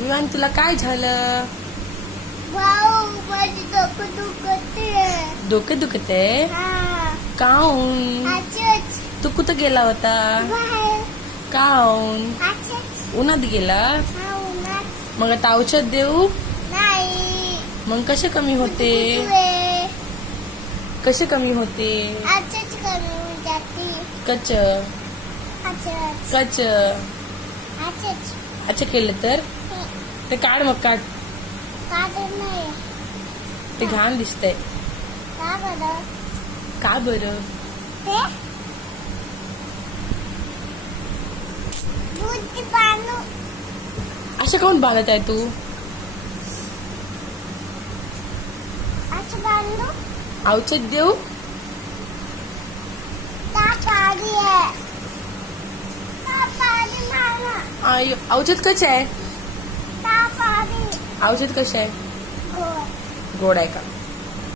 विमान तुला काय झालं? भाऊ माझी डोकं दुखते. डोके दुखते? काऊन? आजच तू कुठं गेला होता? बाहेर काऊन? आजच उन्हात गेला? उन्हात मग आता औषध देऊ? नाही. मग कसे कमी होते? दुखतोय. कसे कमी होते? आजच कमी होऊन जाते. कच आजच कच आजच अच्छा केलं तर ते काढ, मग काढ. काढत नाही. ते घाण दिसतंय. का बरं? का बरं? ते दूध पाणू असं काऊन बांधत आहे तू? असं बांधू. औषध देऊ? ताप आली आहे. ताप आली मला. औषध कसे आहे? ताप आली. औषध कसे आहे? गोड. गोड आहे का?